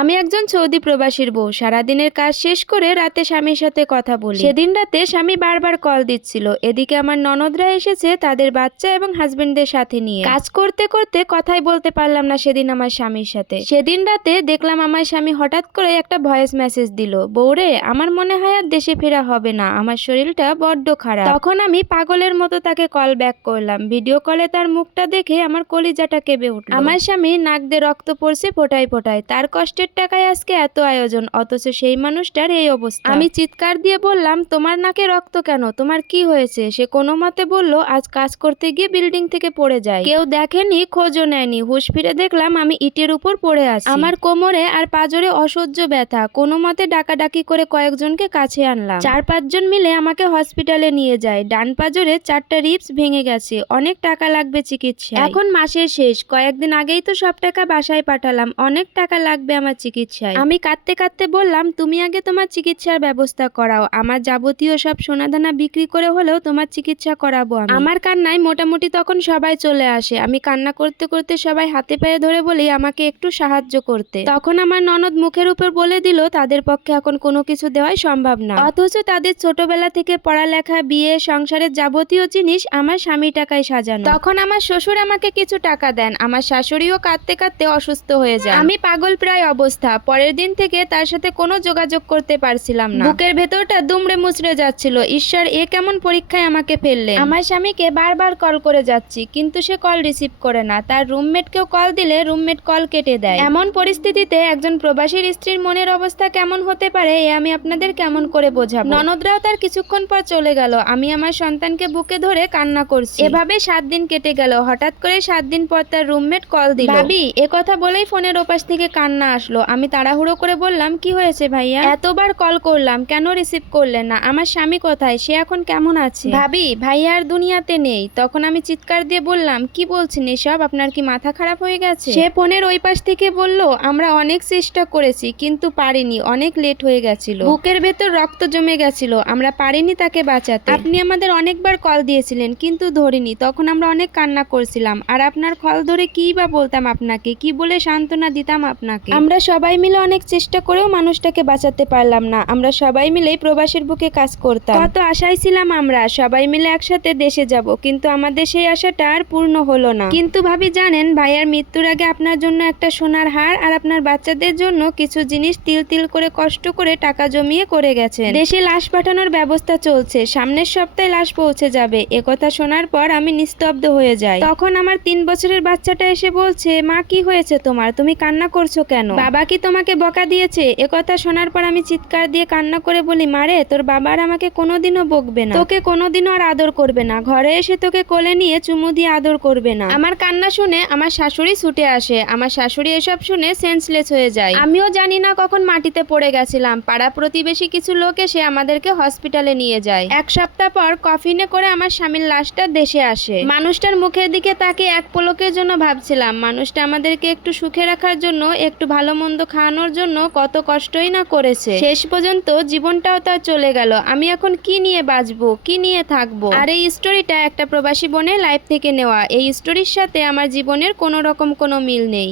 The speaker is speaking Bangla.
আমি একজন সৌদি প্রবাসীর বউ। সারাদিনের কাজ শেষ করে রাতে স্বামীর সাথে কথা বলি। সেদিন রাতে স্বামী বারবার কল দিচ্ছিল। এদিকে আমার ননদরা এসেছে তাদের বাচ্চা এবং হাজবেন্ডদের সাথে নিয়ে। কাজ করতে করতে কথাই বলতে পারলাম না সেদিন আমার স্বামীর সাথে। সেদিন রাতে দেখলাম আমার স্বামী হঠাৎ করে একটা ভয়েস মেসেজ দিল। বউরে, আমার মনে হয় আর দেশে ফেরা হবে না। আমার শরীরটা বড্ড খারাপ। তখন আমি পাগলের মতো তাকে কল ব্যাক করলাম। ভিডিও কলে তার মুখটা দেখে আমার কলিজাটা কেঁপে উঠল। আমার স্বামী নাক দিয়ে রক্ত পড়ছে ফোটায় ফোটায়। তার কষ্টের টাকায় আজকে এত আয়োজন, অথচ সেই মানুষটার এই অবস্থা। আমি চিৎকার দিয়ে বললাম, তোমার নাকে রক্ত কেন? তোমার কি হয়েছে? সে কোনো মতে বলল, আজ কাজ করতে গিয়ে বিল্ডিং থেকে পড়ে যায় কেউ দেখেনি, খোঁজও নেয়নি। হুশ ফিরে দেখলাম, আমি ইটের উপর পড়ে আছি। আমার কোমরে আর পাজরে অসহ্য ব্যথা। কোনো মতে ডাকাডাকি করে কয়েকজনকে কাছে আনলাম। চার পাঁচজন মিলে আমাকে হসপিটালে নিয়ে যায়। ডান পাজরে চারটা রিপস ভেঙে গেছে। অনেক টাকা লাগবে চিকিৎসা এখন মাসের শেষ। কয়েকদিন আগেই তো সব টাকা বাসায় পাঠালাম। অনেক টাকা লাগবে আমার চিকিৎসায়। আমি কাঁদতে কাঁদতে বললাম তুমি আগে তোমার চিকিৎসার ব্যবস্থা করাও। আমার যাবতীয় সব সোনাদানা বিক্রি করে হলেও তোমার চিকিৎসা করাবো আমি। আমার কান্নায় মোটামুটি তখন সবাই চলে আসে। আমি কান্না করতে করতে সবাই হাতে পায়ে ধরে বলি আমাকে একটু সাহায্য করতে। তখন আমার ননদ মুখের উপর বলে দিল তাদের পক্ষে এখন কোনো কিছু দেওয়াই সম্ভব না। অথচ তাদের ছোটবেলা থেকে পড়ালেখা বিয়ে সংসারের যাবতীয় জিনিস আমার স্বামী টাকায় সাজানো। তখন আমার শ্বশুর আমাকে কিছু টাকা দেন। আমার শাশুড়িও কাঁদতে কাঁদতে অসুস্থ হয়ে যায়। আমি পাগল প্রায় অবস্থা পরের দিন থেকে তার সাথে কোনো যোগাযোগ করতে পারছিলাম না। বুকের ভেতরটা দুমড়ে মুচড়ে যাচ্ছিল। ঈশ্বর এ কেমন পরীক্ষায় আমাকে ফেললে আমার স্বামীকে বারবার কল করে যাচ্ছি কিন্তু সে কল রিসিভ করে না। তার রুমমেটকেও কল দিলে রুমমেট কল কেটে দেয়। এমন পরিস্থিতিতে একজন প্রবাসীর স্ত্রীর মনের অবস্থা কেমন হতে পারে এ আমি আপনাদের কেমন করে বোঝাবো? ননদরাও তার কিছুক্ষণ পর চলে গেল। আমি আমার সন্তানকে বুকে ধরে কান্না করছি। এভাবে সাত দিন কেটে গেল। হঠাৎ করে সাত দিন পর তার রুমমেট কল দিল। ভাবি এ কথা বলেই ফোনের ওপাশ থেকে কান্না আসলো। আমি তাড়াহুড়ো করে বললাম, কি হয়েছে ভাইয়া? এতবার কল করলাম, কেন রিসিভ করলেন না? আমার স্বামী কোথায়? সে এখন কেমন আছে? ভাবি, ভাইয়া আর দুনিয়াতে নেই। তখন আমি চিৎকার দিয়ে বললাম, কি বলছেন এসব? আপনার কি মাথা খারাপ হয়ে গেছে? সে ফোনের ওই পাশ থেকে বলল, আমরা অনেক চেষ্টা করেছি, কিন্তু পারিনি, অনেক লেট হয়ে গেছিল। বুকের ভেতর রক্ত জমে গেছিল, আমরা পারিনি তাকে বাঁচাতে। আপনি আমাদের অনেকবার কল দিয়েছিলেন, কিন্তু ধরিনি। তখন আমরা অনেক কান্না করছিলাম, আর আপনার কল ধরে কি বা বলতাম আপনাকে? কি বলে সান্ত্বনা দিতাম আপনাকে? আমরা সবাই মিলে অনেক চেষ্টা করেও মানুষটাকে বাঁচাতে পারলাম না। আমরা সবাই মিলেই প্রবাসের বুকে কাজ করতাম। কত আশায় ছিলাম আমরা, সবাই মিলে একসাথে দেশে যাব, কিন্তু আমাদের সেই আশাটা আর পূর্ণ হলো না। কিন্তু ভাবি, জানেন, ভাইয়ার মৃত্যুর আগে আপনার জন্য একটা সোনার হার আর আপনার বাচ্চাদের জন্য কিছু জিনিস তিল তিল করে কষ্ট করে টাকা জমিয়ে করে গেছেন। দেশে লাশ পাঠানোর ব্যবস্থা চলছে, সামনের সপ্তাহে লাশ পৌঁছে যাবে। একথা শোনার পর আমি নিস্তব্ধ হয়ে যাই। তখন আমার তিন বছরের বাচ্চাটা এসে বলছে, মা, কি হয়েছে তোমার? তুমি কান্না করছ কেন? বাবা কি তোমাকে বকা দিয়েছে। একথা শোনার পর আমি চিৎকার দিয়ে কান্না করে বলি মারে তোর বাবার আমাকে কোনোদিনও বকবে না। তোকে কোনোদিনও আর আদর করবে না। ঘরে এসে তোকে কোলে নিয়ে চুমু দিয়ে আদর করবে না। আমার কান্না শুনে আমার শাশুড়ি ছুটে আসে। আমার শাশুড়ি এসব শুনে সেন্সলেস হয়ে যায়। আমিও জানি না কখন মাটিতে পড়ে গেছিলাম। পাড়া প্রতিবেশী কিছু লোক এসে আমাদেরকে হসপিটালে নিয়ে যায়। এক সপ্তাহ পর কফিনে করে আমার স্বামীর লাশটা দেশে আসে। মানুষটার মুখের দিকে তাকে এক পলকের জন্য ভাবছিলাম, মানুষটা আমাদেরকে একটু সুখে রাখার জন্য একটু ভালো মন্দ খাওয়ানোর জন্য কত কষ্টই না করেছে। শেষ পর্যন্ত জীবনটাও তার চলে গেল। আমি এখন কি নিয়ে বাঁচবো, কি নিয়ে থাকব? আর এই স্টোরিটা একটা প্রবাসী বোনের লাইফ থেকে নেওয়া। এই স্টোরির সাথে আমার জীবনের কোনো রকম কোনো মিল নেই।